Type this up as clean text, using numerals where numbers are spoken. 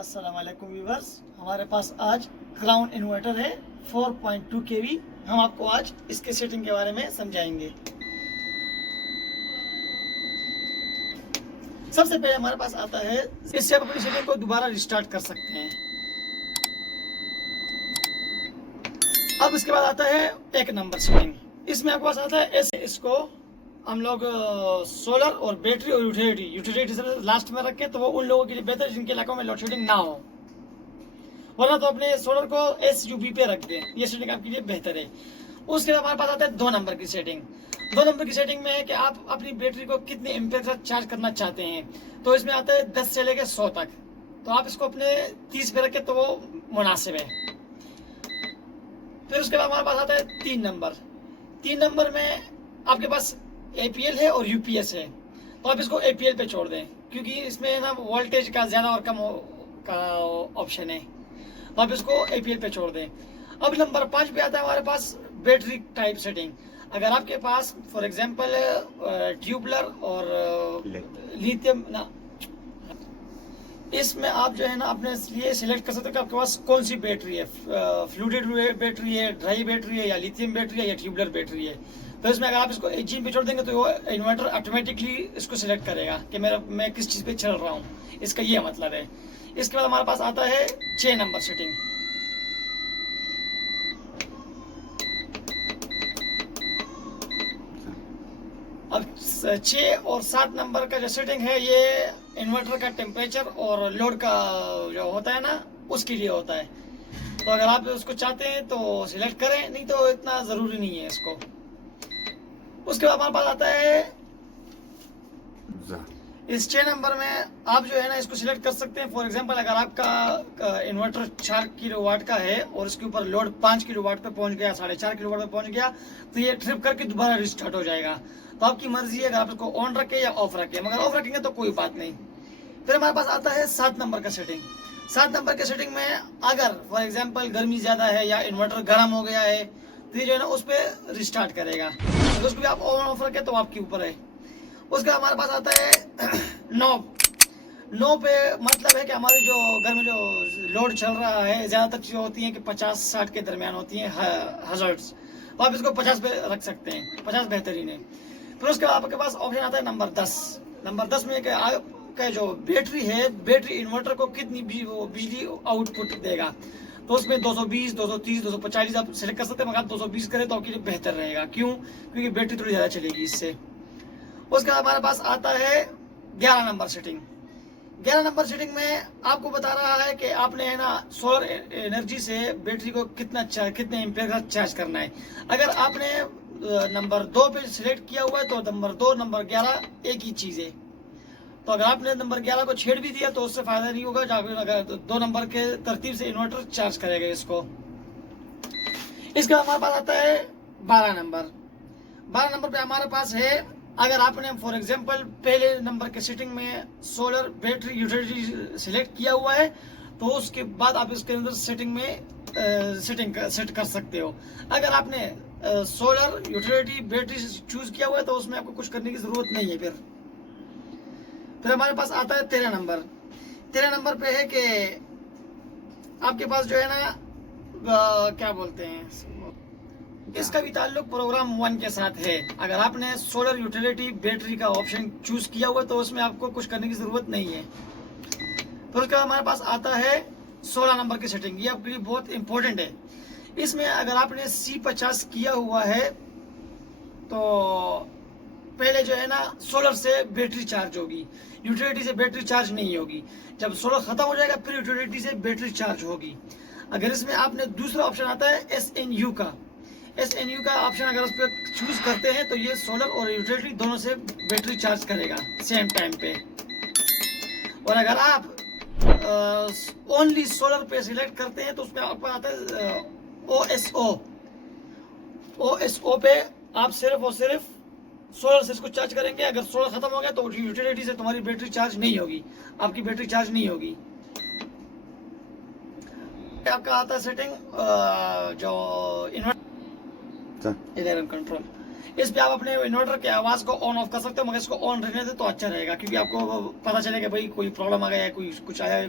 अस्सलाम वालेकुम व्यूवर्स, हमारे पास आज क्राउन इन्वर्टर है 4.2 kV। हम आपको आज इसके सेटिंग के बारे में समझाएंगे। सबसे पहले हमारे पास आता है, इससे आप अपनी सेटिंग को दोबारा रिस्टार्ट कर सकते हैं। अब इसके बाद आता है एक नंबर सेटिंग। इसमें आपके पास आता है ऐसे, इसको हम लोग सोलर और बैटरी और यूटिलिटी से लास्ट में रखें तो वो उन लोगों के लिए बेहतर है जिनके इलाकों में लोड शेडिंग ना हो, वरना तो अपने सोलर को SUB पे रख दें, ये सेटिंग आपके लिए बेहतर है। उसके बाद हमारे पास आता है 2 नंबर की सेटिंग। 2 नंबर की सेटिंग में है कि आप अपनी बैटरी को कितने एम्पेयर के साथ चार्ज करना चाहते हैं, तो इसमें आता है 10 से लेकर 100 तक। तो आप इसको अपने 30 पे रखें तो वो मुनासिब है। फिर उसके बाद हमारे पास आता है 3 नंबर। 3 नंबर में आपके पास APL है और UPS है, तो आप इसको APL पे छोड़ दें, क्योंकि इसमें ना वोल्टेज का ज़्यादा और कम का ऑप्शन है, तो आप इसको APL पे छोड़ दें। अब नंबर 5 पे आता है हमारे पास बैटरी टाइप सेटिंग। अगर आपके पास फॉर एग्जांपल ट्यूबलर और लिथियम ना, इसमें आप जो है ना अपने लिए सिलेक्ट कर सकते हो कि आपके पास कौन सी बैटरी है, फ्लूइड बैटरी है, ड्राई बैटरी है, या लिथियम बैटरी है, या ट्यूबलर बैटरी है। तो इसमें अगर आप इसको HG पे छोड़ देंगे तो वो इन्वर्टर ऑटोमेटिकली इसको सिलेक्ट करेगा कि मैं किस चीज़ पे चल रहा हूँ, इसका ये मतलब है। इसके बाद हमारे पास आता है 6 नंबर सेटिंग। अब 6 और 7 नंबर का जो सेटिंग है, ये इन्वर्टर का टेम्परेचर और लोड का जो होता है ना, उसके लिए होता है। तो अगर आप उसको चाहते हैं तो सिलेक्ट करें, नहीं तो इतना ज़रूरी नहीं है इसको। उसके बाद हमारे पास आता है इस 6 नंबर में आप जो है ना इसको सिलेक्ट कर सकते हैं। फॉर एग्जांपल अगर आपका इन्वर्टर 4 किलोवाट का है और इसके ऊपर लोड 5 किलोवाट पे पहुंच गया, 4.5 किलोवाट पे पहुंच गया, तो ये ट्रिप करके दोबारा रिस्टार्ट हो जाएगा। तो आपकी मर्जी है अगर आप इसको ऑन रखें या ऑफ रखें, मगर ऑफ रखेंगे तो कोई बात नहीं। फिर हमारे पास आता है 7 नंबर का सेटिंग। 7 नंबर के सेटिंग में अगर फॉर एग्जाम्पल गर्मी ज़्यादा है या इन्वर्टर गर्म हो गया है, तो ये जो है ना उस पर रिस्टार्ट करेगा। तो उसको भी आप ऑन ऑफ रखें तो आपके ऊपर है। उसका हमारे पास आता है नो पे मतलब है कि हमारी जो घर में जो लोड चल रहा है, ज़्यादातर चीज़ें होती हैं कि 50-60 के दरमियान होती हैं हज़ार्ड्स, तो आप इसको 50 पे रख सकते हैं, 50 बेहतरीन है। फिर उसके बाद आपके पास ऑप्शन आता है नंबर 10। नंबर 10 में कि आपका जो बैटरी है, बैटरी इन्वर्टर को कितनी बिजली आउटपुट देगा, तो उसमें 220, 230, 240 आप सेलेक्ट कर सकते हैं, मगर आप 220 करें तो आपके लिए बेहतर रहेगा। क्यों? क्योंकि बैटरी थोड़ी ज़्यादा चलेगी इससे। उसके बाद हमारे पास आता है 11 नंबर सेटिंग। 11 नंबर सेटिंग में आपको बता रहा है कि आपने है ना सोलर एनर्जी से बैटरी को कितने एम्पेयर का चार्ज करना है। अगर आपने नंबर 2 पे सिलेक्ट किया हुआ है तो नंबर 2, नंबर 11 एक ही चीज़ है। तो अगर आपने नंबर 11 को छेड़ भी दिया तो उससे फायदा नहीं होगा, अगर 2 नंबर के तरतीब से इन्वर्टर चार्ज करेगा इसको। इसके बाद हमारे पास आता है 12 नंबर। 12 नंबर पे हमारे पास है, अगर आपने फॉर एग्जांपल पहले नंबर के सेटिंग में सोलर बैटरी यूटिलिटी सिलेक्ट किया हुआ है, तो उसके बाद आप इसके अंदर सेटिंग में सेट कर सकते हो। अगर आपने सोलर यूटिलिटी बैटरी चूज किया हुआ है तो उसमें आपको कुछ करने की ज़रूरत नहीं है। फिर हमारे पास आता है 13 नंबर। 13 नंबर पे है कि आपके पास जो है ना क्या बोलते हैं, इसका भी ताल्लुक प्रोग्राम 1 के साथ है। अगर आपने सोलर यूटिलिटी बैटरी का ऑप्शन चूज किया हुआ तो उसमें आपको कुछ करने की ज़रूरत नहीं है। तो उसका हमारे पास आता है 16 नंबर की सेटिंग। ये आपके लिए बहुत इंपॉर्टेंट है। इसमें अगर आपने C50 किया हुआ है तो पहले जो है ना सोलर से बैटरी चार्ज होगी, यूटिलिटी से बैटरी चार्ज नहीं होगी। जब सोलर ख़त्म हो जाएगा फिर यूटिलिटी से बैटरी चार्ज होगी। अगर इसमें आपने दूसरा ऑप्शन आता है SNU का, SNU का ऑप्शन अगर उस पर चूज करते हैं तो ये सोलर और यूटिलिटी दोनों से बैटरी चार्ज करेगा सेम टाइम पे। और अगर आप ओनली सोलर पे सिलेक्ट करते हैं तो उसमें आपको आता है OSO पे आप सिर्फ और सिर्फ सोलर से इसको चार्ज करेंगे। अगर सोलर खत्म हो गया तो यूटिलिटी से तुम्हारी बैटरी चार्ज नहीं होगी, आपकी बैटरी चार्ज नहीं होगी। आपका आता है सेटिंग जो इन्वर्टर कंट्रोल। इस पे आप अपने इन्वर्टर के आवाज़ को ऑन ऑफ कर सकते हो, मगर इसको ऑन रहने दे तो अच्छा रहेगा, क्योंकि आपको पता चलेगा भाई कोई प्रॉब्लम आ गया है, कोई कुछ आया है,